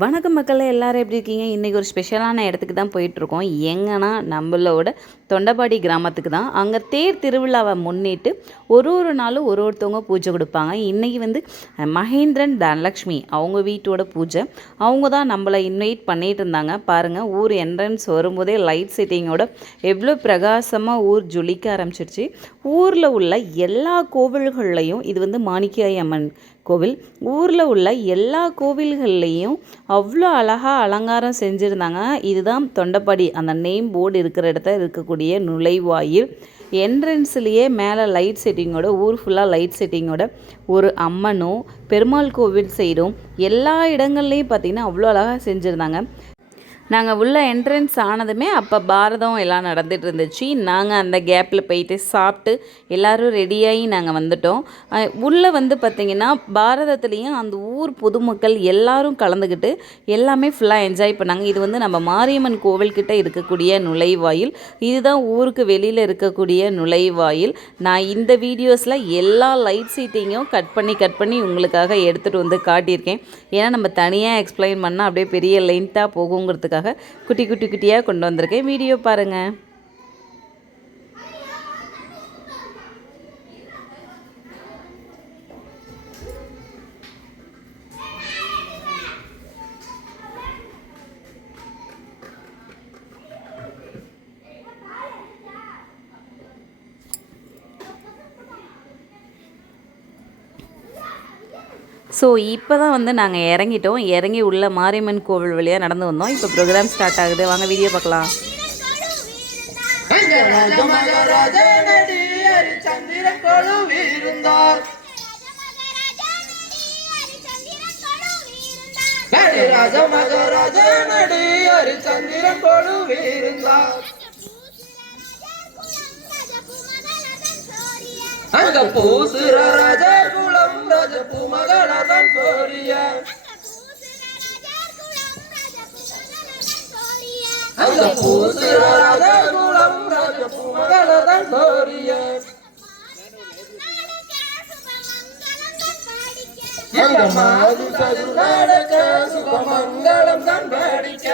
வணக்கம் மக்களே, எல்லாரும் எப்படி இருக்கீங்க? இன்றைக்கி ஒரு ஸ்பெஷலான இடத்துக்கு தான் போயிட்டுருக்கோம். எங்கன்னா நம்மளோட தொண்டபாடி கிராமத்துக்கு தான். அங்கே தேர் திருவிழாவை முன்னிட்டு ஒரு நாளும் ஒருத்தவங்க பூஜை கொடுப்பாங்க. இன்றைக்கி மகேந்திரன் தனலக்ஷ்மி அவங்க வீட்டோட பூஜை. அவங்க தான் நம்மளை இன்வைட் பண்ணிகிட்டு இருந்தாங்க. பாருங்கள், ஊர் என்ட்ரன்ஸ் வரும்போதே லைட் செட்டிங்கோட எவ்வளோ பிரகாசமாக ஊர் ஜொலிக்க ஆரம்பிச்சிருச்சு. ஊரில் உள்ள எல்லா கோவில்கள்லையும் இது மாணிக்காயி அம்மன் கோவில். ஊரில் உள்ள எல்லா கோவில்கள்லேயும் அவ்வளோ அழகாக அலங்காரம் செஞ்சுருந்தாங்க. இதுதான் தொண்டப்பாடி, அந்த நேம் போர்டு இருக்கிற இடத்துல இருக்கக்கூடிய நுழைவாயில். என்ட்ரன்ஸ்லேயே மேலே லைட் செட்டிங்கோட, ஊர் ஃபுல்லாக லைட் செட்டிங்கோட ஒரு அம்மனும் பெருமாள் கோவில் சைடும் எல்லா இடங்கள்லையும் பார்த்திங்கன்னா அவ்வளோ அழகாக செஞ்சுருந்தாங்க. நாங்கள் உள்ள என்ட்ரன்ஸ் ஆனதுமே அப்போ பாரதம் எல்லாம் நடந்துகிட்டு இருந்துச்சு. நாங்கள் அந்த கேப்பில் போயிட்டு சாப்பிட்டு எல்லோரும் ரெடியாகி நாங்கள் வந்துட்டோம். உள்ளே பார்த்திங்கன்னா பாரதத்துலேயும் அந்த ஊர் பொதுமக்கள் எல்லோரும் கலந்துக்கிட்டு எல்லாமே ஃபுல்லாக என்ஜாய் பண்ணாங்க. இது நம்ம மாரியம்மன் கோவில்கிட்ட இருக்கக்கூடிய நுழைவாயில். இதுதான் ஊருக்கு வெளியில் இருக்கக்கூடிய நுழைவாயில். நான் இந்த வீடியோஸில் எல்லா லைட் சீட்டிங்கும் கட் பண்ணி உங்களுக்காக எடுத்துகிட்டு காட்டியிருக்கேன். ஏன்னா நம்ம தனியாக எக்ஸ்பிளைன் பண்ணால் அப்படியே பெரிய லென்த்தாக போகுங்கிறதுக்காக குட்டியாக கொண்டு வந்திருக்கேன். வீடியோ பாருங்க. ஸோ இப்போ தான் நாங்கள் இறங்கிட்டோம். இறங்கி உள்ள மாரியம்மன் கோவில் வழியாக நடந்து வந்தோம். இப்போ ப்ரோக்ராம் ஸ்டார்ட் ஆகுது. வாங்க வீடியோ பார்க்கலாம். அங்க பூசுர ராஜர் குலம் ராஜபூ மகளதன் கோரிய அங்க பூசுர ராஜர் குலம் ராஜபூ மகளதன் கோரிய அங்க மாது சது நடக்க சுபமங்கலம் தான் படிக்க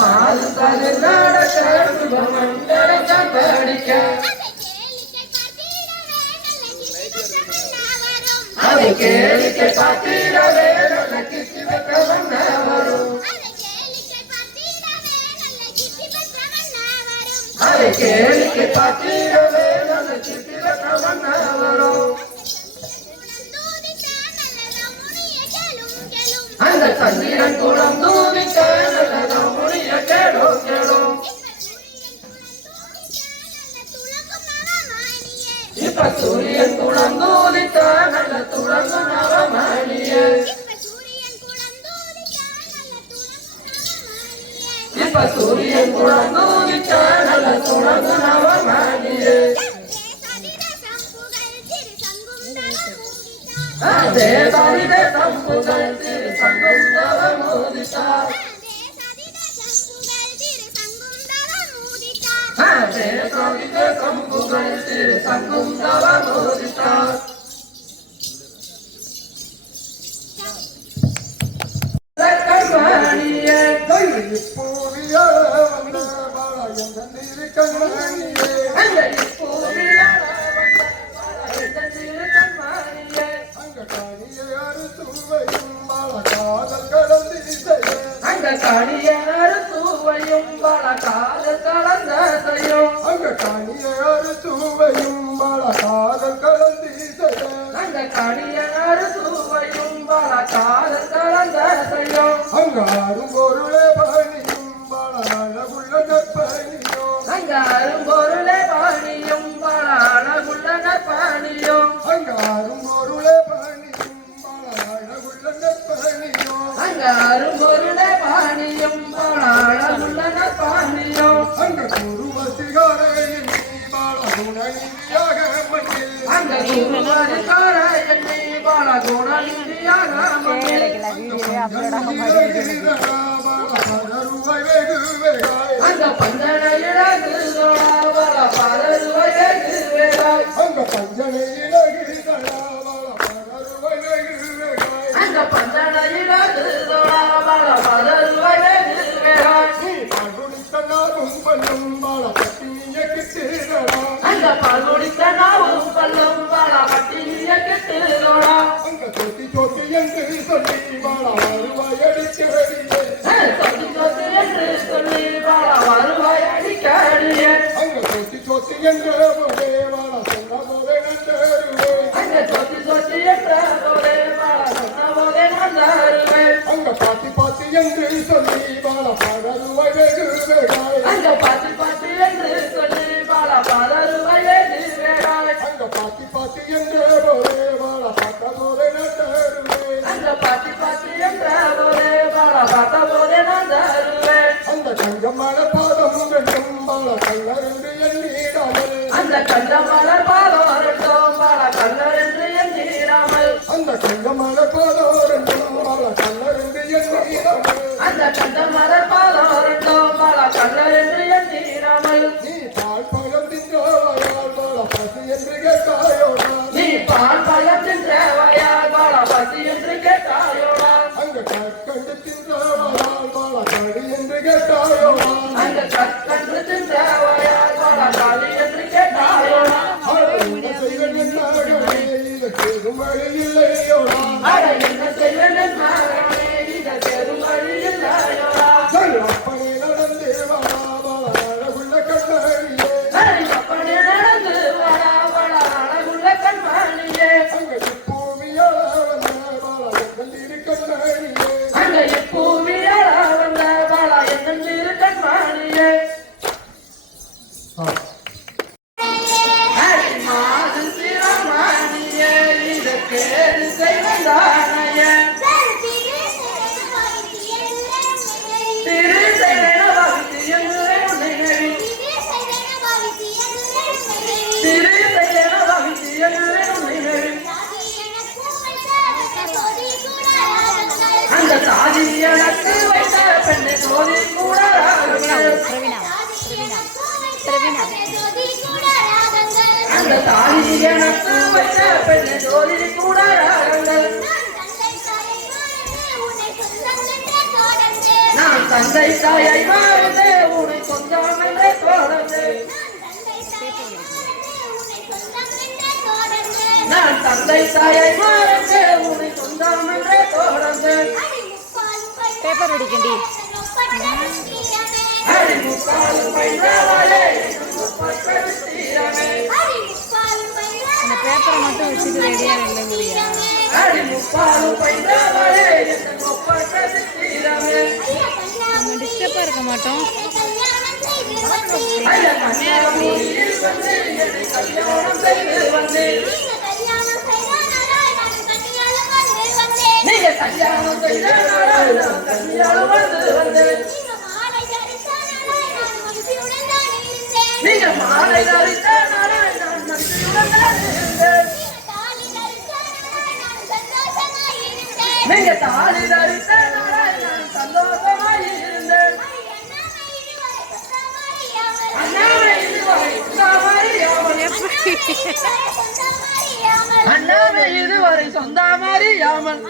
மாது சது நடக்க சுபமங்கலம் தான் படிக்க அதை கேளிக்கை பார்த்திடவே நல்ல கிட்டி வைக்க வந்த வரும் அதை கேளிக்கை பார்த்திடவே நல்ல கிட்டி வைக்க வந்த வரும் அந்த சந்திரன் குளம் தூவிக்க நல்லதம் முடிய கேடும் கேடும் இப்ப சூரியன் குளம் தூதித்த நல்ல துளங்கு நவமணியே இப்ப சூரியன் குளம் தூதித்த நல்ல துளங்கு நவமணியே தேசாதிதே சம்புகள் திரு சங்கும் தவ மோதித்தார் தேசாதிதே சம்புகள் திரு சங்கும் தவ மோதித்தார் கண்மணியே பூவிய வந்த பாளையம் தந்திரு கண்மணியே காணியாறு தூவையும் பல காதல் கலந்ததையும் அங்க காணியாறு தூவையும் பல காதல் கலந்ததையும் அங்க காணியாறு தூவையும் பல காதல் கலந்ததையும் அங்க ஆறும் பொருளே பணியும் பல அழகுள்ள நற்பணியும் அங்க ஆறும் பொருளே பணியும் பல அழகுள்ள நற்பணியும் அங்க ஆறும் பொருளே பணியும் பல அழகுள்ள நற்பணியும் அங்க ஆறும் பொருளே பாணியும் பாழாளமுள்ள பாணியும் அங்க குருவசிகாரையின் பாலகுணநிதியாக மண்ணில் அங்க குருவசிகாரையின் பாலகுணநிதியாக மண்ணில் அங்க பஞ்சனையிலகு பாலருவை அங்க பஞ்சனையிலகு பால் குடித்த நாவும் பல்லும் பாலா பட்டினிய கெட்டுதோடா அங்க சொத்தி சொத்தி என்று சொல்லி பாலா வருவாய் அடிக்க வெளியே சொத்து சொத்து என்று சொல்லி பாலா வருவாய் அடிக்கடியே அங்க சொத்தி சொத்தி என்று போதே பாலா சொன்ன போதே நந்தருவே அங்க சொத்து சொத்து என்ற போதே பாலா சொன்ன போதே நான் தருவேன் அங்க பாத்தி பாத்தி என்று சொல்லி பாலா படருவாய் வெகு வேடாய் அங்க பாத்தி பாத்தி என்று சொல்லி பாலா பலருவாய் வேடு வேடாய் அங்க பாத்தி பாத்தி என்று போதே பாலா பட்ட போதே நந்தருவே அங்க பாத்தி பாத்தி என்ற போதே பாலா பார்த்த போதே நான் தருவேன் அந்த கங்கமான பாதம் ரெண்டும் பாலா கல்லறிந்து எண்ணிடாமல் அந்த கண்ட மலர் பாலோரட்டும் பாலா கண்ணர் என்று எண்ணீராமல் அந்த கங்கமான பாதம் ரெண்டும் பாலா கல்லறிந்து எண்ணிடாமல் அந்த கண்ட மலர் பாலோரட்டும் பாலா கண்ணர் என்று எண்ணீராமல் நீ பால் பழம் தின்றோவாயால் பாலா பசி என்று கேட்டாயோடா நீ பால் பழத்தின் தேவையால் பாலா பசி என்று கேட்டாயோடா அங்க கற்கண்டு தின்றோவாயால் பாலா கடி என்று கேட்டாயோடா அந்த கற்கன்று தேவையால் பாலா காளி என்று கேட்டாயோடா என்ன செய்வேன் என்னாகவே இதற்கு வழி இல்லையோடா அட என்ன செய்வேன் மகனே இத பெருமழி இல்லையோடா சொல் அப்பனே நடந்து வாடா பாலா அழகுள்ள கண்ணாடியே அப்படி நடந்து வாடா வாடா அழகுள்ள கண்மணியே அங்க பூமியால வந்த பாலா எங்கள் கண்ணாடியே அங்க இப்பூமியால வந்த பாலா என்ன இரு கண்மணியே அடி மாது சிரமணியே இத கேடு செய்வதானையே திரு செய்வன பக்தி என்று உன்னை திரு செய்வன பக்தி என்று உன்னை அந்த சாதி எனக்கு வைத்த பெண்ணை சோதி கூட அந்த சாதி எனக்கு வைத்த பெண்ணை சோதி கூட நான் தந்தை தாயை வாழ்ந்தே உன்னை சொந்தம் என்றே தொடர்ந்து நான் தந்தை தாயை வாழ்ந்தே உன்னை சொந்தம் என்றே தொடர்ந்து பேப்பர் பிடிக்கண்டி அடி முக்கால் பைந்தாலே முப்பது தீரமே அந்த பேப்பரை மட்டும் வச்சுட்டு ரெடியாக இல்லைங்கிறியா அடி முக்கால் பைந்தாலே முப்பது தீரமே நம்ம டிஸ்டர்பாக இருக்க மாட்டோம் ஐயா கன்னியாகுமரியில் வந்து என்னை கல்யாணம் செய்து வந்தேன் நீங்க கல்யாணம் செய்த நாளால் நான் கல்யாணம் வந்து வந்தேன் நீங்க மாலை தரித்த நாளால் நான் நன்றியுடன் தான் இருந்தேன் நீங்க தாலி தரித்த நாளால் நான் சந்தோஷமாய் இருந்தேன் அண்ணாவை இதுவரை சொந்தமாரியாமல் அண்ணாவை இதுவரை சொந்தமாரியாமல்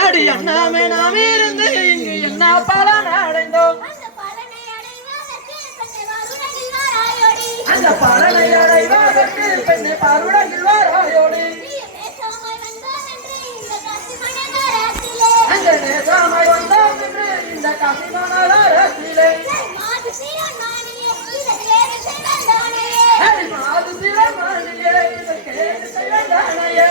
அடி அண்ணாமே நாம் இருந்து இங்கு என்ன பலன் அடைந்தோம் அந்த பலனை அடைவதற்கு பெண்ணை பருடங்கள் வாராயோடி அந்த நேசாமை வந்தோம் என்று இந்த கசிமணத்திலே அடி மாது சிரமணியே இதை கேட்டு செய்வதானையே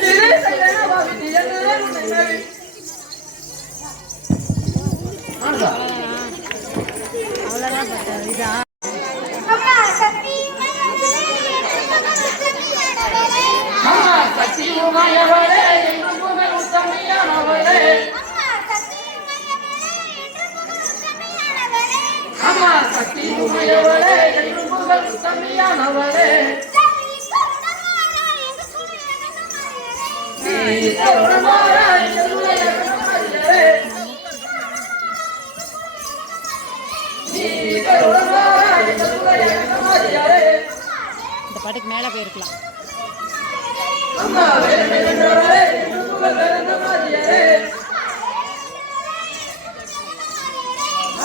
இது செய்வன பக்தி என்று உன்னை அவ்வளோதான் பார்த்தா இதா அம்மா சக்தி உமையவளே என்று புகழ் உத்தமையானவளே அம்மா சக்தி உமையவளே என்று புகழ் உத்தமையானவளே நீ கருணமாராய் எல்லைய கருணமறியவே நீ கருணமாராய் எல்லைய கருணமறியவே இந்த பாட்டுக்கு மேலே போயிருக்கலாம் அம்மா வேறென்றவளே என்று புகழ் கருணமறியவே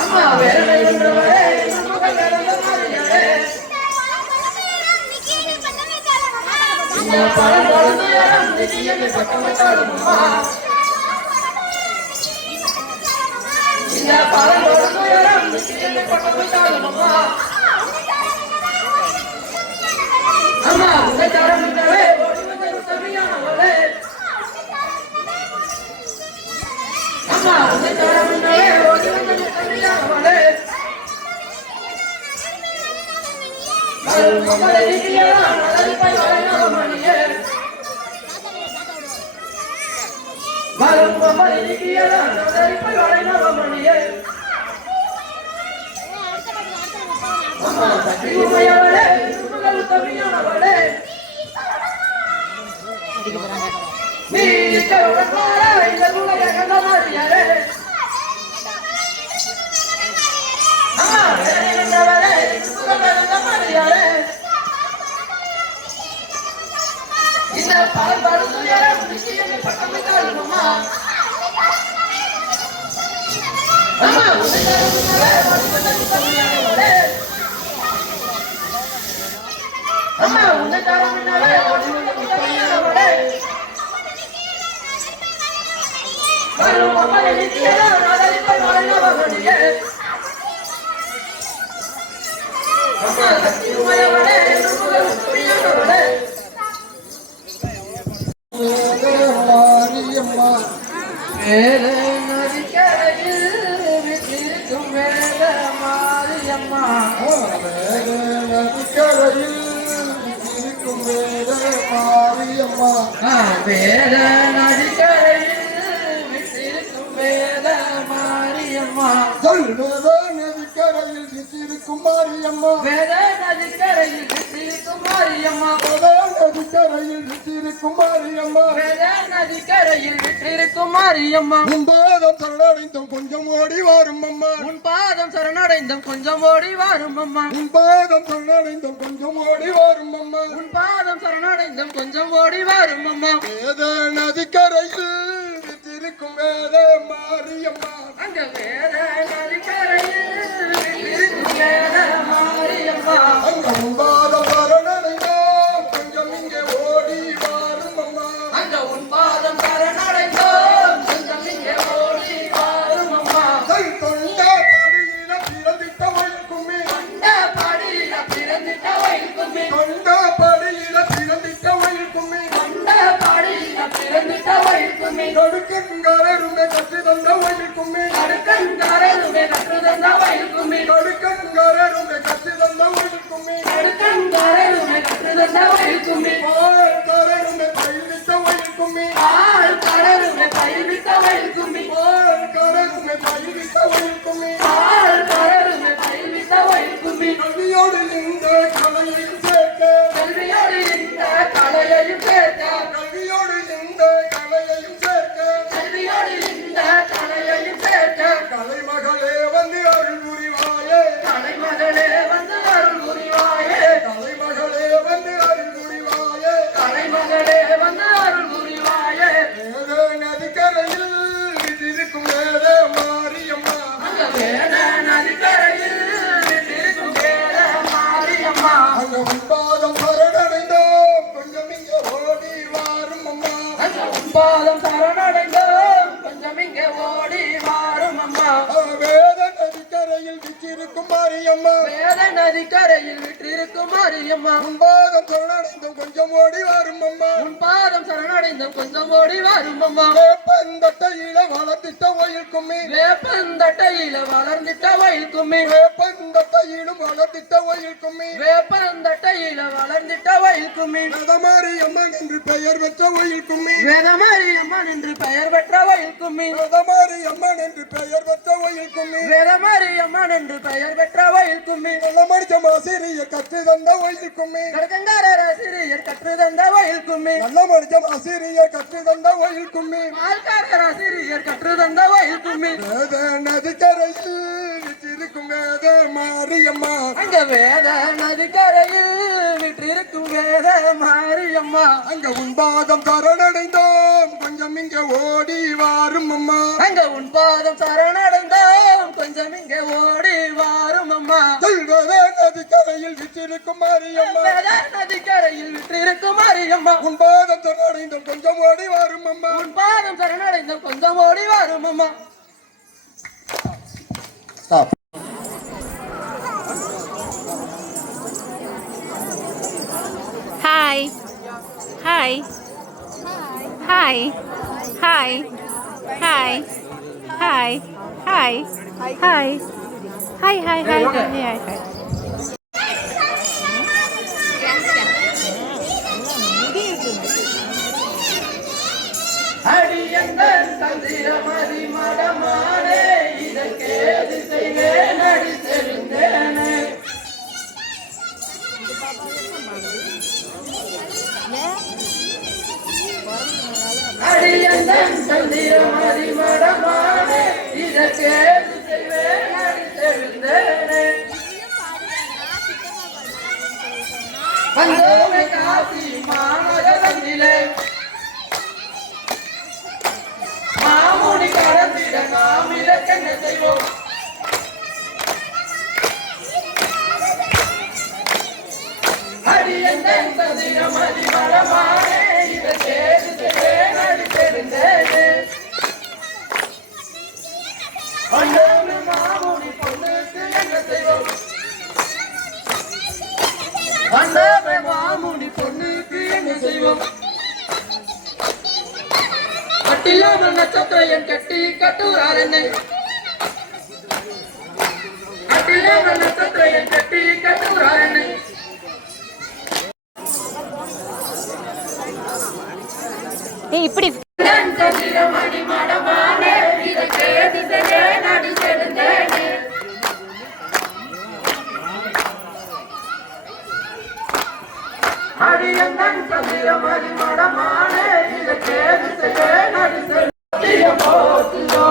அம்மா வேதனை வென்றவளே முகங்கள் கடந்த மாறியாளே இந்த பழம் தொடர்ந்து யாரும் நிதியை பட்டமிட்டாலும் அம்மா இந்த பழம் தொடர்ந்து யாரும் நிதியை பட்டமிட்டாலும் அம்மா அம்மா உன்னை தரமிட்டவே ஓடி வந்த தம்பியானவளே அம்மா உன்னை தரமிட்டவே ஓடி வந்த தம்பியானவளே மகளை நீக்கியதான் அதற்கை வரைநவமணியே மகளை நீக்கியதான் அதற்கை வரைநவமணியே அம்மா தம்பி உமையவளே மகள் தம்பியானவளே நீ இக்கருடன் வாழ இந்த குலைய கண்ட மாறியாரே அம்மா வேதனை வென்றவளே முகங்கள் கடந்த மாறியாரே இந்த பால்பாடு துயரம் நிச்சயம் பட்டமிட்டாலும் அம்மா அம்மா உன்னை தருமின்னவே வடிவந்த தம்பியானவளே அம்மா உன்னை தருமின்னவே வடிவந்த தம்பியானவளே வரும் அம்மனை நித்தியதான் அதற்கை வரைநவமணியே அம்மா சக்தி உமையவளே முகங்கள் துணியானவளே மாரியம்மா வேத நதிக்கரையில் விட்டிருக்கும் வேத மாரியம்மா வேத நதிக்கரையில் இருக்கும் வேத மாரியம்மா வேத நதிக்கரையில் விட்டிருக்கும் வேத மாரியம்மா வேத நதிக்கரையில் விட்டிருக்கும் மாரியம்மா வேத நதிக்கரையில் விட்டிருக்கும் மாரியம்மா வேத நதிக்கரையில் விட்டிருக்கும் மாரியம்மா வேத நதிக்கரையில் விட்டிருக்கும் மாரியம்மா உன் பாதம் சரணடைந்தோம் கொஞ்சம் ஓடி வாரும் அம்மா உன் பாதம் சரணடைந்தோம் கொஞ்சம் ஓடி வாரும் அம்மா உன் பாதம் சரணடைந்தோம் கொஞ்சம் ஓடி வாரும் அம்மா உன் பாதம் சரணடைந்தோம் கொஞ்சம் ஓடி வாரும் அம்மா வேத நதிக்கரையில் விட்டிருக்கும் வேத மாரியம்மா அங்க வேத நதிக்கரையில் விட்டிருக்கும் வேத மாரியம்மா அங்க உன் பாதம் சரணடைந்தோம் கொஞ்சம் இங்கே ஓடி வாரும் அம்மா அங்க உன் பாதம் சரணடைந்தோம் கொஞ்சம் இங்கே ஓடி வாரும் அம்மா தொண்ட படியில பிறந்திட்ட வயல்குமே அந்த படியில பிறந்திட்ட வயல்குமே தொண்ட படியில பிறந்திட்ட வயல்குமே அந்த படியில பிறந்திட்ட வயல்குமே நடுக்கங்காரருமே கற்று தந்த வயல்குமே நடுக்கண்காரருமே கற்று தந்த வயல்குமே நடுக்கங்காரருமே கற்று தந்த வயல்குமே நடுக்கண்காரருமே கற்று தந்த வயல்குமே பால்காரருமே பயிரிட்ட வயல்குமே பால்காரருமே பயிர்வித்த வயல்குமே பால்காரருமே பயிரிட்ட வயல்குமே பால்காரருமே பயிர்வித்த வயல்குமே கல்வியோடு இந்த கலையையும் சேர்க்க கல்வியோடு இந்த கலையையும் சேர்க்க கல்வியோடு இந்த கலையையும் சேர்க்க கல்வியோடு இந்த கலையையும் சேர்க்க கலைமகளே வந்து அருள் புரிவாயே கலைமகளே வந்து அருள் புரிவாயே கலைமகளே வந்து அருள் புரிவாயே கலைமகளே வந்து அருள் புரிவாயே வேத நதிக்கரையில் இருக்கும் வேத மாரியம்மா அங்க வேத நதிக்கரையில் விட்டிருக்கும் வேத மாரியம்மா அங்க உன்பாதம் சரணடைந்தோம் கொஞ்சம் இங்கே ஓடி வாரும் அம்மா அங்க உன் பாதம் சரணடைந்தோம் கொஞ்சம் இங்கே ஓடி வாரும் அம்மா வேத நதிக்கரையில் விற்றிருக்கும் மாரியம்மா வேத நதிக்கரையில் விட்டிருக்கும் மாரியம்மா உன்பாதம் சரணடைந்தோம் கொஞ்சம் ஓடி வாரும் அம்மா உன் பாதம் சரணடைந்தோம் கொஞ்சம் ஓடி வாரும் அம்மா வேப்பந்தட்டையில வளர்த்திட்ட வயல்குமே வேப்பந்தட்டையில வளர்ந்திட்ட வயல்குமே வேப்பந்தட்டையிலும் வளர்த்திட்ட வயல்குமே வேப்பந்தட்டையில வளர்ந்திட்ட வயல்குமே வேதமாரியம்மன் என்று பெயர் பெற்ற வயல்குமே வேதமாரியம்மன் என்று பெயர் பெற்ற வயல்குமே வேதமாரியம்மன் என்று பெயர் பெற்ற வயல்குமே வேதமாரியம்மன் என்று பெயர் பெற்ற வயல்குமே நல்லமடிச்சம் ஆசிரியர் கற்று தந்த வயல்குமே கடற்கங்காரர் ஆசிரியர் கற்று தந்த வயல்குமே நல்லமடிச்சம் ஆசிரியர் கற்று தந்த வயல்குமே ஆள்காரர் ஆசிரியர் கற்று தந்த வயல்குமே வேத நதிக்கரையில் விற்றிருக்கும் வேத மாரியம்மா அங்க வேத நதிக்கரையில் விட்டிருக்கும் வேத மாரியம்மா அங்க உன் பாதம் சரணடைந்தோம் கொஞ்சம் இங்க ஓடி வாரும் அம்மா அங்க உன் பாதம் சரணடைந்தோம் கொஞ்சம் இங்கே ஓடி வாரும் அம்மா. செல்வதே நதிக்கரையில் விற்றிருக்கும் மாரியம்மா. நதிக்கரையில் விற்றிருக்கும் மாரியம்மா. உன் பாதம் சரணடைந்த கொஞ்சம் ஓடி வாரும் அம்மா. உன் பாதம் சரணடைந்த கொஞ்சம் ஓடி வாரும் அம்மா. Stop. Hi. Hi. Hi. Hi. Hi. Hi. Hi. Hi. Hi. Hi. Hi. Hi. Hi. அடியந்தன் தந்திரமதி மடமானே இதற்கேது செய்வேன் அடி தெரிந்தேனே. அடியந்தன் தந்திரமதி மடமானே இதற்கேது செய்வேன் அடி தெரிந்தேனே. வந்தோமே காசி மாநகரத்திலே மாமுனி கடந்திட நாம் இதற்கென்ன செய்வோம். அடியந்தன் தந்திரமதி மடமானே இதற்கேது செய்வேன் அடி தெரிந்தேனே. வந்தோமே மாமுனி பொண்ணுக்கு என்ன செய்வோம். வந்தோமே மாமுனி பொண்ணுக்கு என்ன செய்வோம். கட்டில்லாமல் நட்சத்திரம் கட்டி கட்டுறார் என்னை. கட்டில்லாமல் நட்சத்திரம் கட்டி கட்டுறார் என்னை. இப்படி தந்திரமணி மடமானே இதற்கேது செய்வேன் அடி தெரிந்தேனே. அடியந்தன் தந்திரமணி மடமானே இதற்கேது செய்வேன் அடி தெரிந்தேனே. போற்றுதோ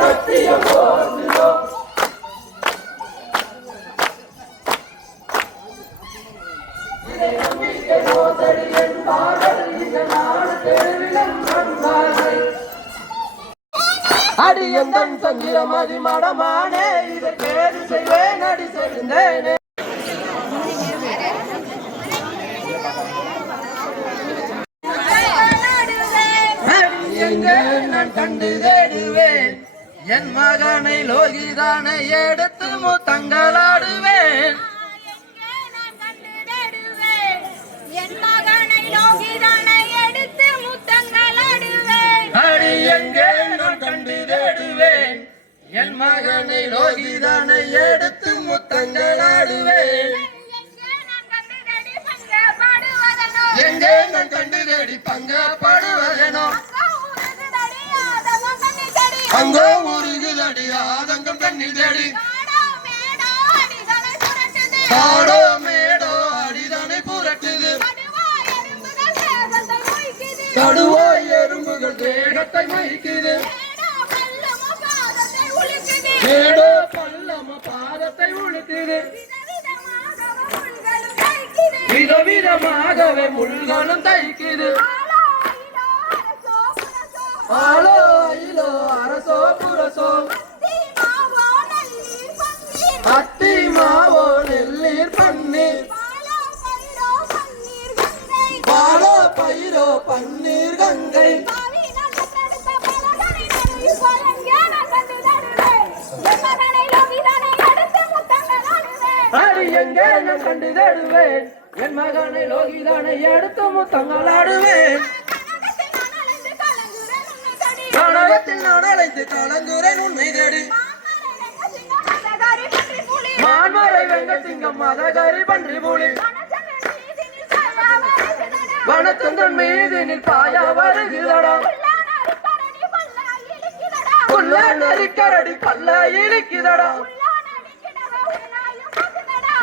சத்தியம் போற்றுதோ. இதை நம்பிக்கை மோசடி என்பார்கள் இந்த நாடு தெருவிலும் கண்டார்கள். அடியந்தன் தந்திரமதி மடமானே இதற்கேது செய்வேன் அடி தெரிந்தேனே. எங்கே நான் கண்டு தேடுவேன் என் மகனை லோகிதானை எடுத்து முத்தங்களாடுவேன். அடி எங்கே நான் கண்டு தேடுவேன் என் மகனை லோகிதானை எடுத்து முத்தங்களாடுவேன். எங்கே நான் கண்டு தேடி பங்கப்படுவதனோ. அங்கோ உருகுதடி ஆதங்கம் தண்ணி தேடி. காடோ மேடோ அடிதனை புரட்டுது. கடுவாய் எறும்புகள் தேகத்தை மயக்குது. மேடோ பள்ளம பாதத்தை உழுக்குது. விதவிதமாகவே முள்களும் தைக்குது. ஆலோ இலோ அரசோ புரசோ அத்தி மாவோ நெல்லீர் பன்னீர். பாலோ பயிரோ பன்னீர் கங்கை. அடி எங்கே நான் கண்டு தேடுவேன் என் மகனை லோகிதானை எடுத்து முத்தங்களாடுவேன். கனகத்தில் நான் அழைத்து கலங்குறேன் உண்மை தேடி. மான்மறை வெங்க சிங்கம் மதகரி பன்றி புலி. வனத்தந்தன் மீது நிற்பாயா வருகிறடா. நரிக்கரடி பல்ல இழுக்குதடா.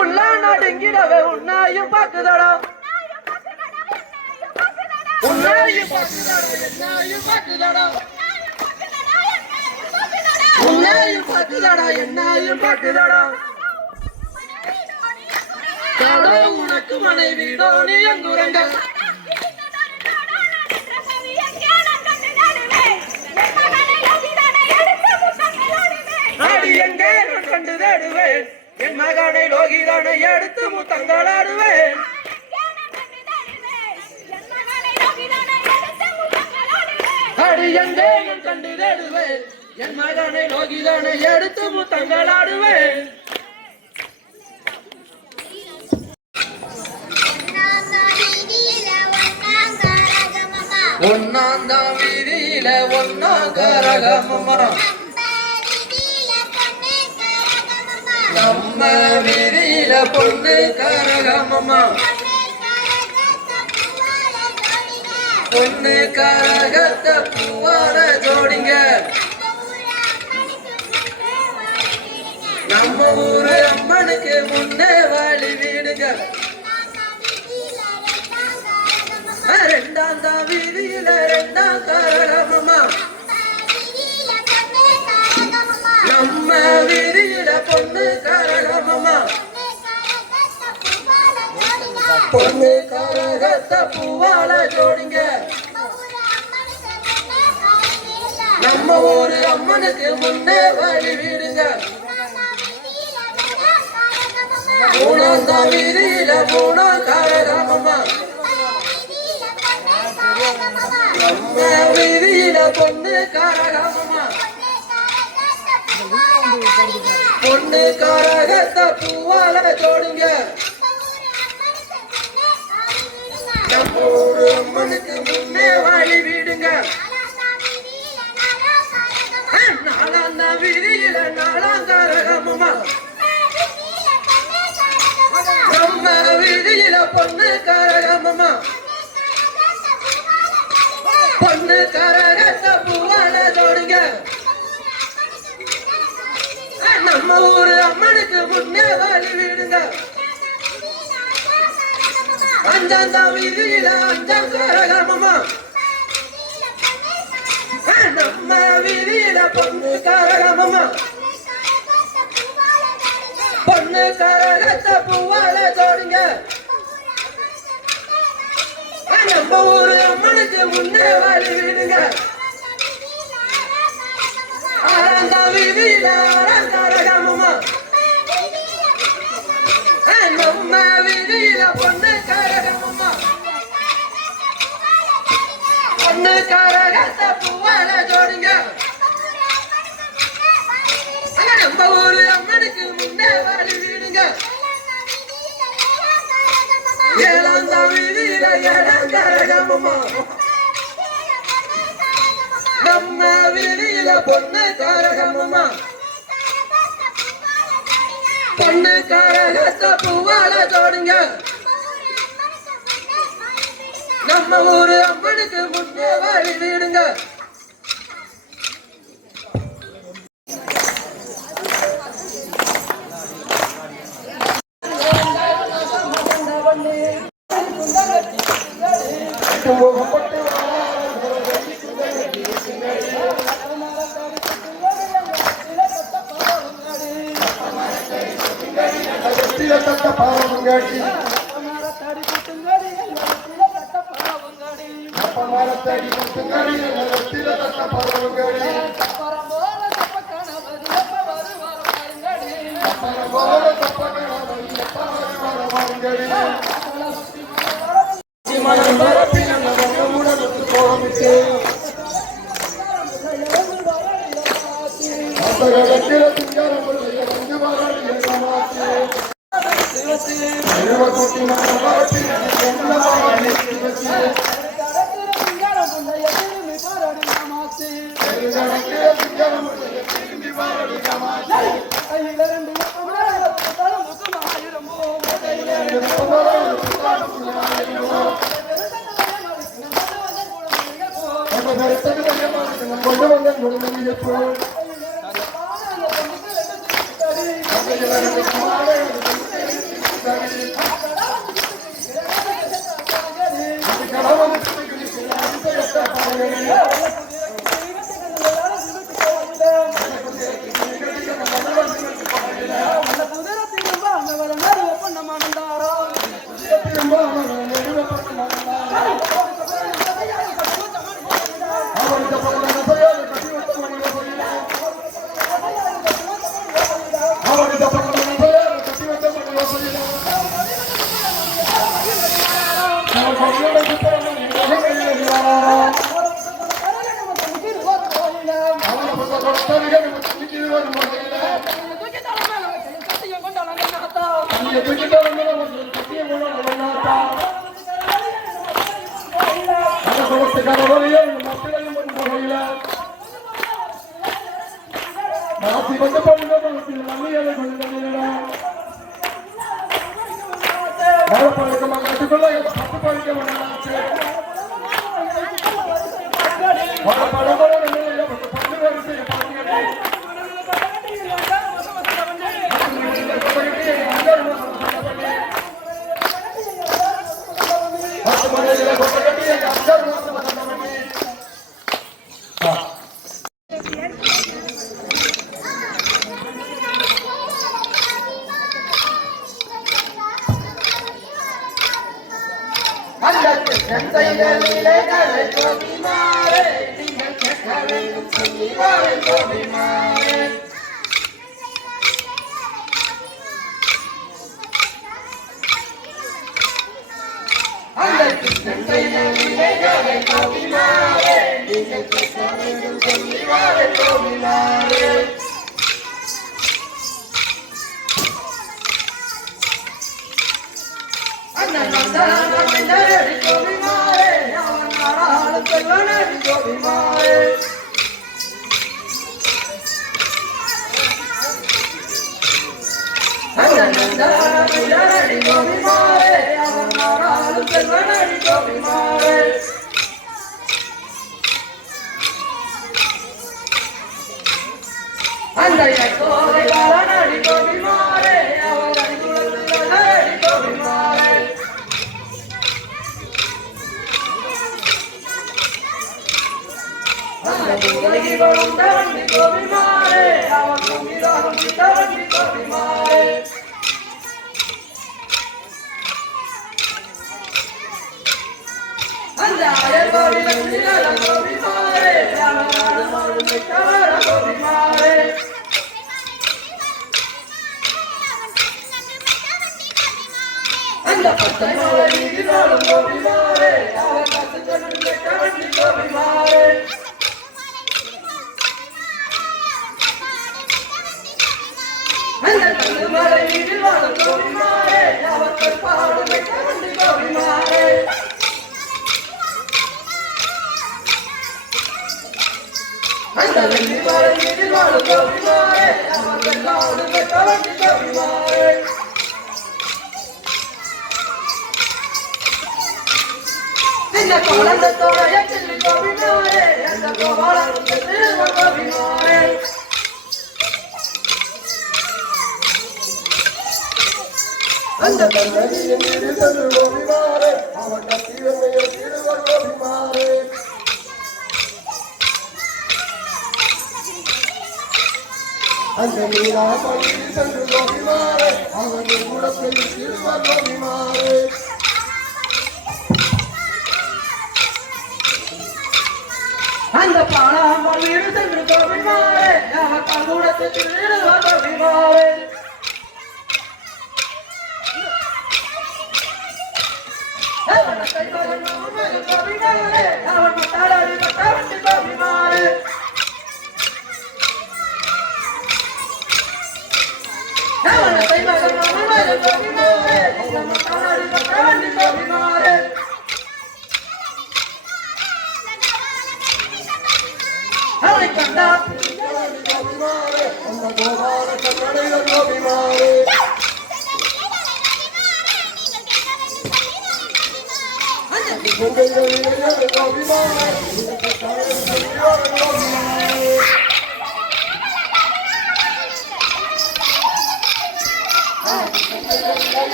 உள்ளா நடுங்கிடவே உன்னாயும் பாக்குதடா. உன்னாயும் பாக்குதடா என்னாயும் பாக்குதடா. உன்னாயும் பாக்குதடா என்னாயும் பாக்குதடா. உனக்கு மனைவிடோ நீ எங்குரங்க. என் மகனை லோகிதனை எடுத்து முத்தங்களாடுவேன் அடி எங்கே நான் கண்டு தேடுவேன் என் மகனை லோகிதனை எடுத்து முத்தங்களாடுவேன் ஒன்னாந்தாம் வீதியில ஒன்னா கரகமம்மா நம்ம வீதியில பொண்ணு கரகமம்மா பொண்ணு கரகத்தை பூவால ஜோடிங்க நம்ம ஊரு அம்மனுக்கு முன்னே வழி வீடுங்க ரெண்டாந்தாம் வீதியில ரெண்டாம் கரகமம்மா நம்ம வீதியில பொண்ணு கரகமம்மா பொண்ணு கரகத்தை பூவால ஜோடிங்க நம்ம ஊரு அம்மனுக்கு முன்னே வழி வீடுங்க மூணாந்தாம் வீதியில மூணாம் கரகமம்மா நம்ம வீதியில பொண்ணு கரகமம்மா பொண்ணு கரகத்தை பூவால ஜோடிங்க நம்ம ஊரு அம்மனுக்கு முன்னே வழி வீடுங்க நாலாந்தாம் வீதியில நாலாம் கரகமம்மா நம்ம வீதியில பொண்ணு கரகமம்மா பொண்ணு கரகத்தை பூவால ஜோடிங்க நம்ம ஊரு அம்மனுக்கு முன்னே வழி வீடுங்க அஞ்சாந்தாம் வீதியில அஞ்சாம் கரகமம்மா நம்ம வீதியில பொண்ணு கரகமம்மா பொண்ணு கரகத்தை பூவால ஜோடிங்க நம்ம ஊரு அம்மனுக்கு முன்னே வழி வீடுங்க ஆறாந்தாம் வீதியில ஆறாம் கரகமம்மா நம்ம வீதியில பொண்ணு கரகமம்மா பொண்ணு கரகத்தை பூவால ஜோடிங்க நம்ம ஊரு அம்மனுக்கு முன்னே வழி வீடுங்க ஏழாந்தாம் வீதியில ஏழாம் கரகமம்மா நம்ம வீதியில பொண்ணு கரகமம்மா பொண்ணு கரகத்தை பூவால ஜோடுங்க நம்ம ஊரு அம்மனுக்கு முன்னே வழி வீடுங்க மாசி வந்து பண்ணுங்க மண்ணியலை கொண்டு மரப்பழக்கமா கட்டுக்குள்ள பத்து பழிக்க வேண்டாச்சு மரப்பழக்கோட பத்து வரிசை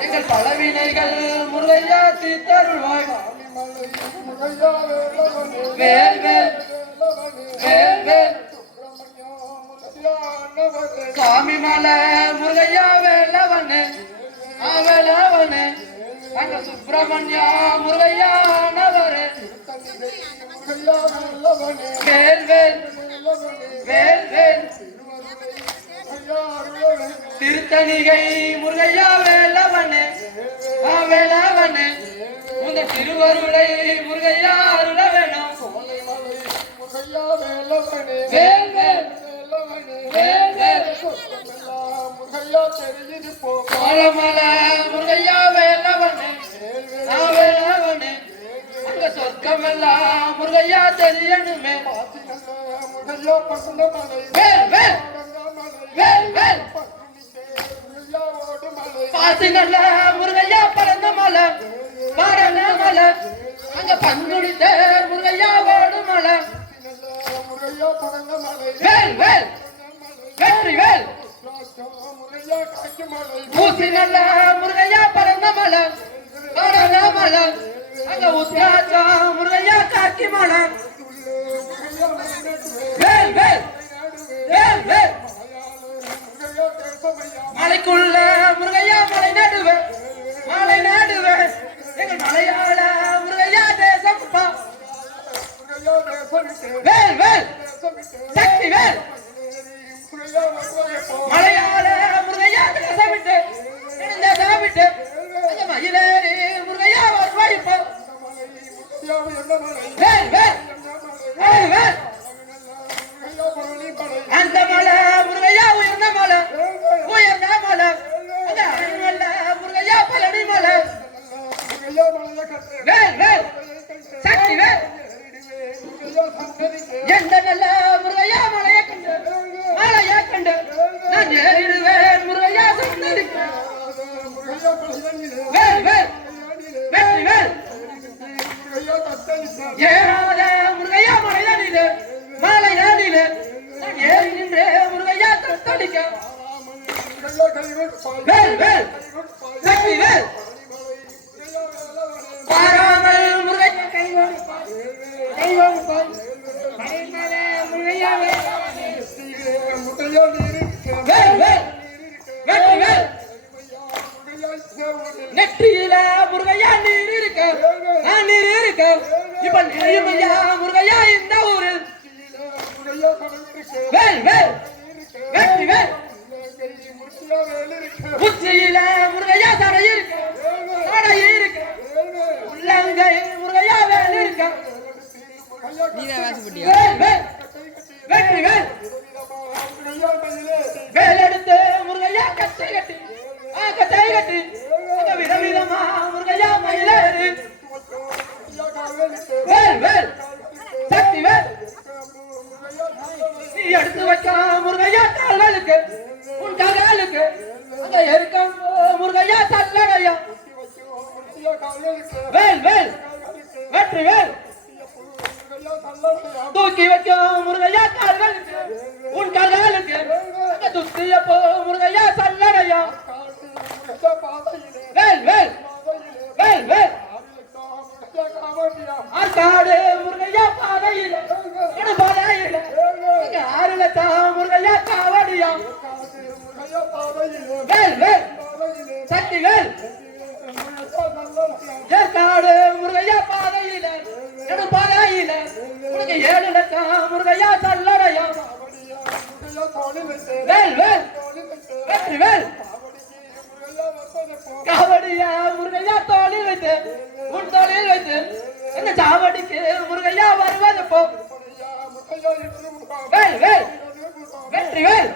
எங்கள் பலவினைகள் முருகையா தீத்தருள்வாய். வேல் வேல் வேல் வேல் சாமி மலை முருகையா வேலவனே வேலவனே அங்க சுப்பிரமணியா முருகையா நவரே வேல் வேல் வேல் வேல் திருத்தணிகை முருகையா வேலவனே வேலவனே உந்த திருவருளை முருகையா அருள வேணும். வேல் வேல் வேல் வேல் கோலமலை முருகையா வேலவனே தேசமெல்லாம் முருகையா தெரியணுமே முருகையா பசந்த மலை வேல் வேல் வேல் வேல் முருகையா ஓடு மலை பாசி நல்ல முருகையா பறந்த மலை பாடல மலை அங்க பங்குனி தேர் முருகையா ஓடு மலை முருகையா பறந்த மலை வேல் வேல் வெற்றி வேல் முருகையா காட்சி மலை ஊசி நல்ல முருகையா பறந்த மலை பாடல மலை அங்க உத்தியாச்சா முருகையா காக்கி மலை வேல் வேல் வேல் வேல் முருகையா தேசமையா மலைக்குள்ள முருகையா மலை நடுவேன் மலை நடுவேன் எங்கள் மலையாள முருகையா தேசம் முருகையா தேசமிட்டு வேல் வேல் தேசமிட்டு சக்தி வேல் முருகையா வருவாயப்போ மலையாள முருகையா தேசம் விட்டு தேசம் விட்டு அந்த மயிலேறி முருகையா வருவாய் இப்போ முருகையா என்ன மலை வேல் வேல் வேல் வேல் முருகையா பழனி மலை அந்த மலை முருகையா உயர்ந்த மலை உயர்ந்த மலை அந்த அருள்வல்ல முருகையா பழனி மலை முருகையா மலையை கட்டு வேல் வேல் சக்தி வேல் முருகையா சந்ததிக்கு எந்த நல்ல முருகையா மலையை கண்டு மலையை கண்டு நான் ஏறிடுவேன் முருகையா சந்ததிக்கு முருகையா பழனியிலே வேல் வேல் வெற்றி வேல் முருகையா தத்தளித்த ஏறாத முருகையா மலை நடிலே மலை நடிலே நான் ஏறி நின்றே முருகையா தத்தளிக்க முருகையா கைகொடுப்பாய் வேல் வேல் சக்தி வேல் பாராமல் முருகையா கைகொடுப்பாய் கைகொடுப்பாய் மலைமலை முருகையா முருகையா நீருக்கு வேல் வேல் வெற்றி வேல் முருகையா சேவனில் நெற்றியில முருகையா நீர் இருக்க நான் நீர் இருக்க இப்ப நிலைமையா முருகையா இந்த ஊரில் முருகையா பழனிக்கு வேல் வேல் வெற்றி வேல் முருகையா வேல் இருக்கு உச்சியில முருகையா தடை இருக்க தடை இருக்க உள்ளங்கை முருகையா வேல் இருக்க வேல் வேல் வெற்றி வேல் முருகையா கையிலே வேல் எடுத்து முருகையா கட்டை கட்டி கட்டை கட்டி அந்த விதவிதமா முருகையா மயிலேறு முருகையா காவேரிக்கு வேல் வேல் சக்தி வேல் முருகையா நீ எடுத்து வைக்க முருகையா கால்களுக்கு உன் கால்களுக்கு அங்க இருக்கும் முருகையா சல்லடையா முருகையா காவேரிக்கு வேல் வேல் வெற்றி வேல் முருகையா சல்லடையா தூக்கி வைக்க முருகையா கால்களுக்கு உன் கால்களுக்கு அங்க துத்திய போ முருகையா சல்லடையா முருகையா பாதையிலே வேல் வேல் வேல் வேல் முருகையா காவேரியா ஆற்காடு முருகையா பாதையில எடு பாதையில இங்க 6 லட்சம் முருகையா காவடியா முருகையா பாதையிலே வேல் வேல் பாதையிலே சக்தி வேல் முருகையா சல்லடையா ஏற்காடு முருகையா பாதையில எடு பாதையில உனக்கு 7 லட்சம் முருகையா சல்லடையா முருகையா தோணிவிட்டு வேல் வேல் தோணிவிட்டு வெற்றி வேல் முருகையா வந்தனப்போ காவடியா முருகையா தோளில் வைத்து உன் தோளில் வைத்து இந்த சாவடிக்கு முருகையா வருவது போ முருகையா இன்று வேல் வேல் வெற்றி வேல்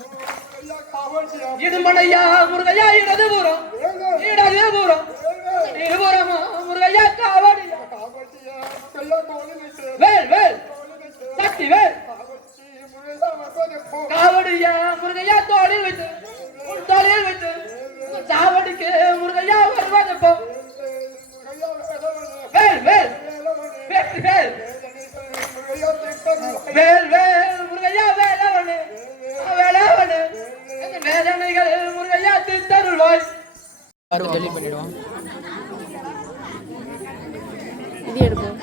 முருகையா காவேரியா இடுமனையா முருகையா இடதுபுறம் இடதுபுறம் இருபுறமா முருகையா காவடியா காவேரியா முருகையா தோணிவிட்டு வேல் வேல் சக்தி வேல் முருகையா வந்தனப்போ காவடியா முருகையா தோளில் வைத்து உன் தோளில் வைத்து இந்த சாவடிக்கு முருகையா வருவது போ முருகையா வேலவனே வேல் வேல் வேலவனே வெற்றி வேல் முருகையா திட்டம் வேல் வேல் முருகையா வேலவனே வேலவனே இந்த வேதனைகள் முருகையா தீர்த்தருள்வாய் டெலிட் பண்ணிடுவோம். இது எடுப்போம்.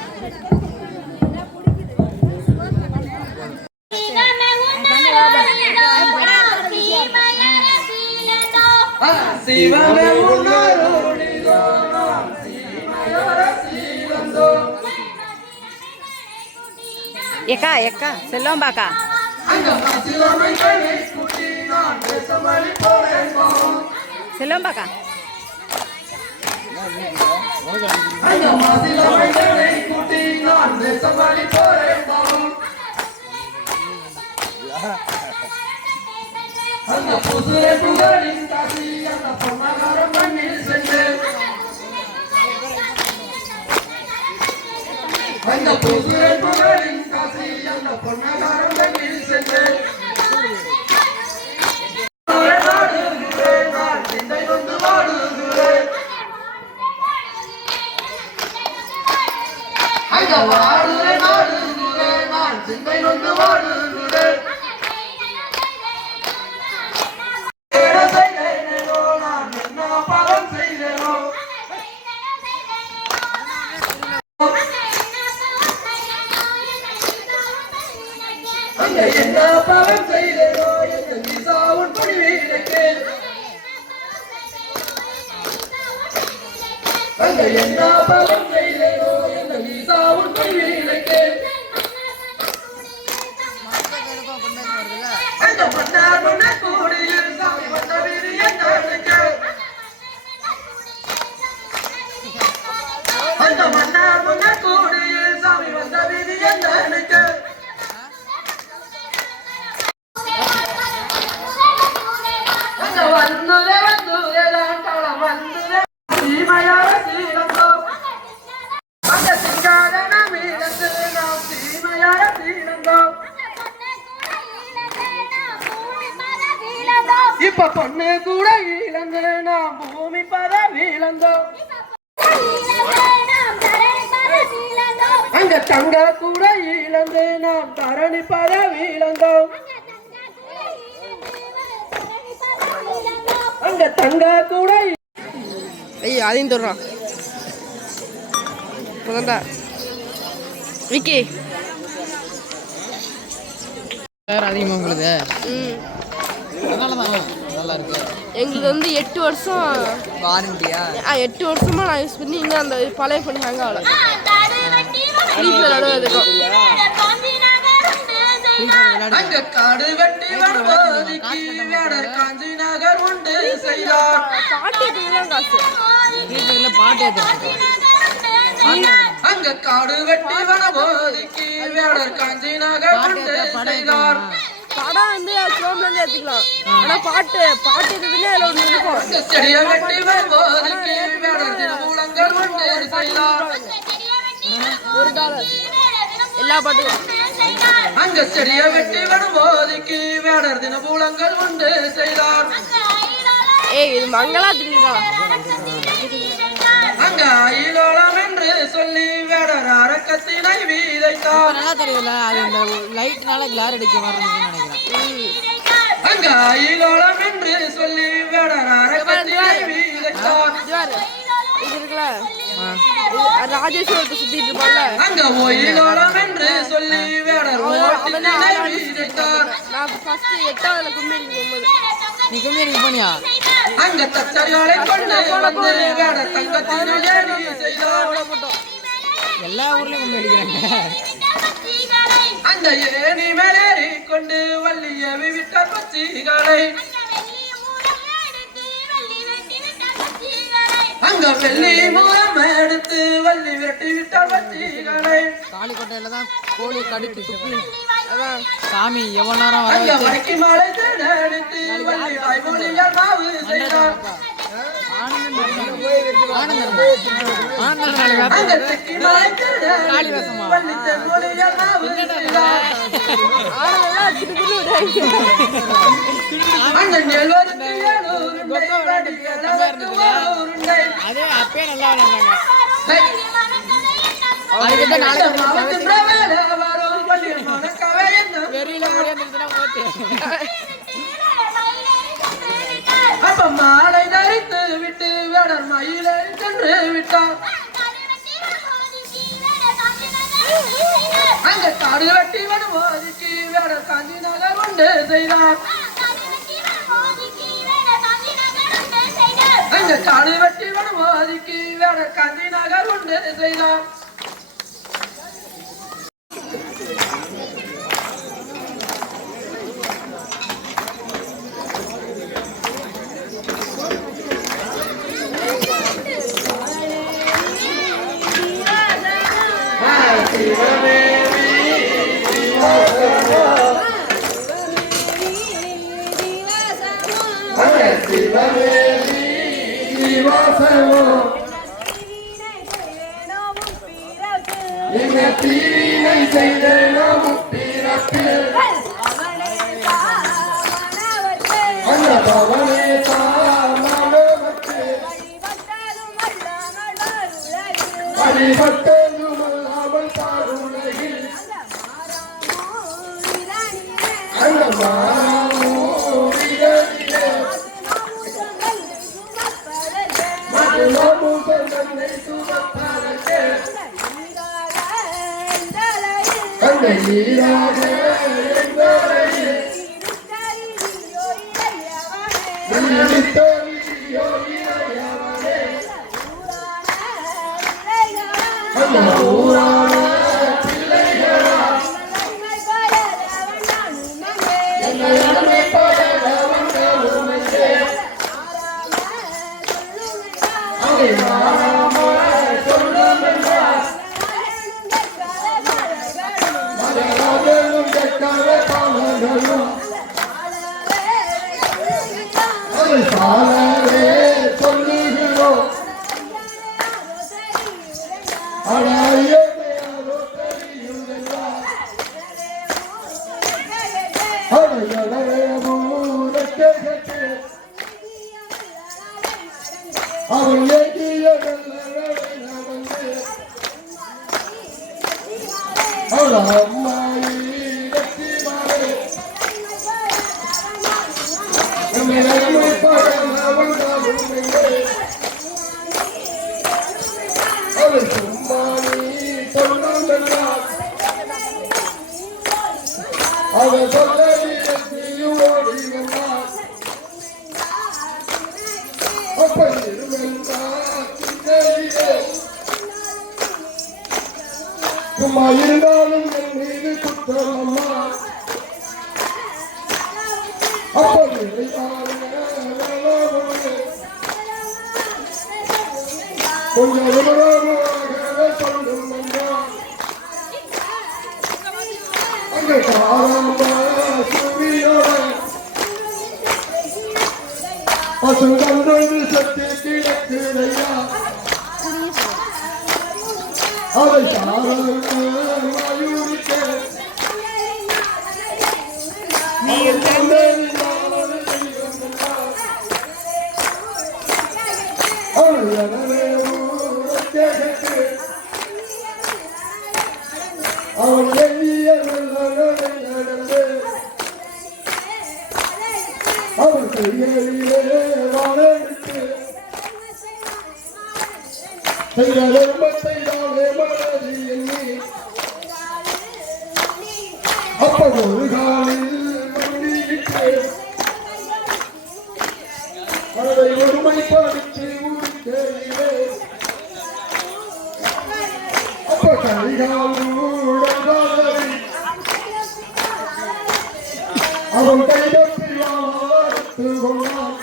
சிவமே எக்கா எக்கா செல்வம்பாக்கா செல்வம்பாக்கா அந்த புகழ் புகழின் காசி அந்த பொன்னகாரம் தங்கில் சென்று நான் சிந்தை வந்து வாடுகிறேன் அங்க வாடுகிறேன் நாடுகிறேன் நான் சிந்தை வந்து வாடுகிறேன் நான் என்ன பாவம் செய்தேனோ அங்க என்ன பாவம் செய்தேனோ எந்த விசா உன் பணிவீடுக்கு அங்க என்ன பாவம் செய்தேனோ எந்த விசா உன் பணிவீடுக்கு அந்த மன்னார் மன்னர் கூடியில் சாமி வந்த வீடு என்னனுக்கு அந்த மன்னார் மன்னர் கூடியில் சாமி வந்த வீடு என்னனுக்கு அந்த வந்துரே லாண்டளம் வந்துரே சீமையார சீனந்தோ அந்த சிங்காரன மீனந்து நாம் சீமையார சீனந்தோ இப்ப பொண்ணு கூட இழந்து நாம் பூமி பத வீழந்தோம் அங்க தங்க கூட இழந்து நாம் தரணி பத வீழந்தோம் அங்க தங்க கூட ஐயோ அதையும் தர்றான் விக்கி வேற அதிகமாக உங்களுக்கு ம் அதனால தான் நல்லா இருக்கு எங்களுக்கு வந்து 8 வருஷம் வாரண்டியா 8 வருஷமா நான் யூஸ் பண்ணி இன்னும் அந்த பழைய பண்ணி ஹேங் ஆகல விளையாடுவதுக்கும் அங்க காடு வெட்டி வருவதுக்கு வேடர் காஞ்சி நகர் உண்டு செய்தார் பாட்டுக்கு தான் காசு வீட்டுல பாட்டு ஏற்றுறேன் அங்க காடு வெட்டி வனபோதிக்கு வேடர் காஞ்சி நகர் உண்டு செய்தார் படம் வந்து குரோம்ல இருந்து எடுத்துக்கலாம் ஆனா பாட்டு இருக்குதுன்னு அதுல ஒண்ணு இருக்கும் அந்த செடிய வெட்டி வருவதுக்கு வேடர் தினமூலங்கள் உண்டு செய்தார் $1 எல்லா பாட்டும் அங்க செடிய வெட்டி வனபோதிக்கு வேடர் தினமூலங்கள் உண்டு செய்தார் ஏய் இது மங்களா தெரியுதா அங்க ஆயிலோளம் என்று சொல்லி வேடர் அரக்கத்தினை வீதைத்தார் நல்லா தெரியல அது இந்த லைட்னால கிளார் அடிக்க மாதிரி இருந்துச்சுன்னு நினைக்கிறேன் அங்க ஆயிலோளம் என்று சொல்லி வேடர் அரக்கத்தினை வீதைத்தார் இது இருக்குல்ல ராஜேஸ்வரத்தை சுத்திட்டு இருப்பான்ல அங்க ஒயிலோளம் என்று சொல்லி வேடர் ஓட்டினை வீதைத்தார் நான் ஃபர்ஸ்ட் 8ஆவதுல கும்மேரிக்கு போகும்போது நீ கும்மேரிக்கு போனியா அங்க தச்சர்களை கொண்டு வந்து வேடர் தங்கத்தினை ஏறி செய்தார் எல்லா ஊர்லயும் கும்மி அடிக்கிறாங்க அந்த ஏணி மேலேறி கொண்டு வள்ளியவி விட்டார் பச்சிகளை அங்க வெள்ளி மூலம் எடுத்து வள்ளி விரட்டி விட்டார் பச்சிகளை காளிக்கோட்டையில தான் கோழி கடித்து துப்பி அதான் சாமி எவ்வளவு நேரம் வர அங்க வச்சு வடக்கி மாலை எடுத்து வள்ளி வாய்மொழியால் மாவு செய்தார் அங்க தெக்கி மாலை எடுத்து வள்ளி தென்மொழியால் மாவு செய்தார் அங்க நெல்வருக்கு 700 உருண்டை அதே அப்பயே நல்லா விளையாண்டாங்க ஹை! அதுக்கிட்ட நாளைக்கு மாவத்தின் வேலை வரும் வள்ளி மணக்கவே என்ன வெறியில முடியாதுன்னா போச்சு அப்ப மாலை தரித்து விட்டு வேடர் மயிலை சென்று விட்டார் அங்க காடு வெட்டி வனவாதிக்கு வேடர் காஞ்சி நகர் உண்டு செய்தார் அங்க காடு வெட்டி வனவாதிக்கு வேடர் காஞ்சி நகர் உண்டு செய்தார் என்ன தீவினை செய்தேனோ முப்பிறப்பில் அந்த பவனே தாமனவற்று வழிபட்டதுமல்லாமல் பாருலகில் அந்த மாமூரிலே மதுமாமுதல் தன்னை சுமப்பதற்கு அந்த நீராக என்பவரையே விழித்தொழியோ இறையவனே அந்த ஊரான பிள்ளைகளா என்னை அருமைப்பட வந்தவனுமே அதை மாறாம சொல்லுமென்றார் மதராஜனும் கெட்டாத பாலர்களும் அதை சாலவே சொல்லுகிறோம் அடாயோ தெரியுதா அவைகளே மூலத்தை அவன் ஏகிய நடந்து அவள் அம்மாயி மாறே அவள் சும்மானி சொல்லுமென்றார் அவள் சொல்லியோடி வந்தார் அப்படி இருவென்றார் சும்மா இருந்தாலும் என் மீது குற்றம் அம்மா அப்படி கொஞ்சம் விவரமாக சொல்லும் அங்கே காரம்ப சுவியோட பசுங்கன்று சக்தி கிடக்குதையா அதை சாரங்க மயூரிக்க அவன் எண்ணிய நடந்து அவன் கைகளிலே வாழவிட்டு செய்தாலே மனதி எண்ணி அப்போது ஒரு காலில் மண்டியிட்டு அதை ஒருமைப்படுத்தி ஊருக்கையிலே அப்போ கைகாலுடன் அவன் கைதப்பி வார்த்து கொண்டான்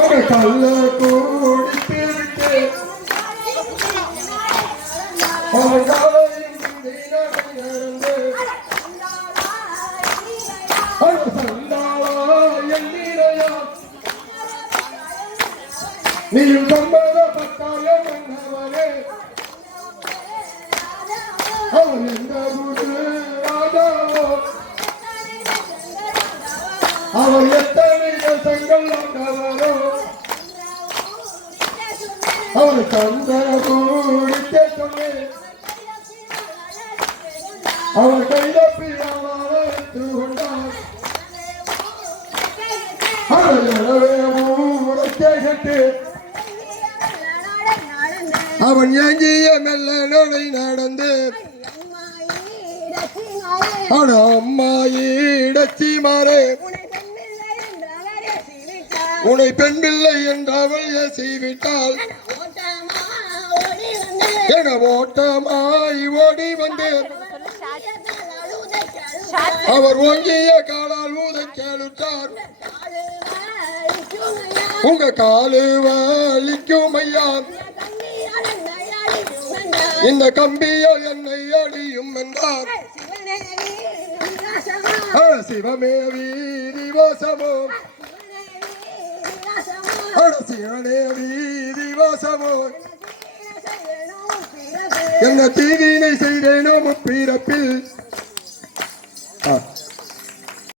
அவன் கல்ல கூடித்து விட்டு அவன் காலையும் நடந்து அவன் சண்டாளா எண்ணிரையா நீயும் சம்பதப்பட்டாய மன்னவரே அவன் எந்த குரு ராஜாவோ அவன் எத்தனை தேசங்கள் ஆண்டவரோ அவன் சந்தன கூடிக்க சொன்னே அவன் கைதப்பி அவத்து கொண்டான் அவன் எனவே மூலத்தை அவன் ஏங்கிய மெல்ல நடை நடந்து அவன் அம்மாயிடச்சி மாறே உன்னை பெண் பிள்ளை என்று அவள் ஏசிவிட்டாள் என ஓட்டமாய் ஓடி வந்து அவர் ஓங்கிய காலால் ஊத கேளுட்டார் உங்க காலு வலிக்கும் ஐயா இந்த கம்பியால் என்னை அடியும் என்றார் சிவமே வீதிவாசமோ சிவனே வீதிவாசமோ என்ன தீவினை செய்தேனோ முப்பிறப்பில்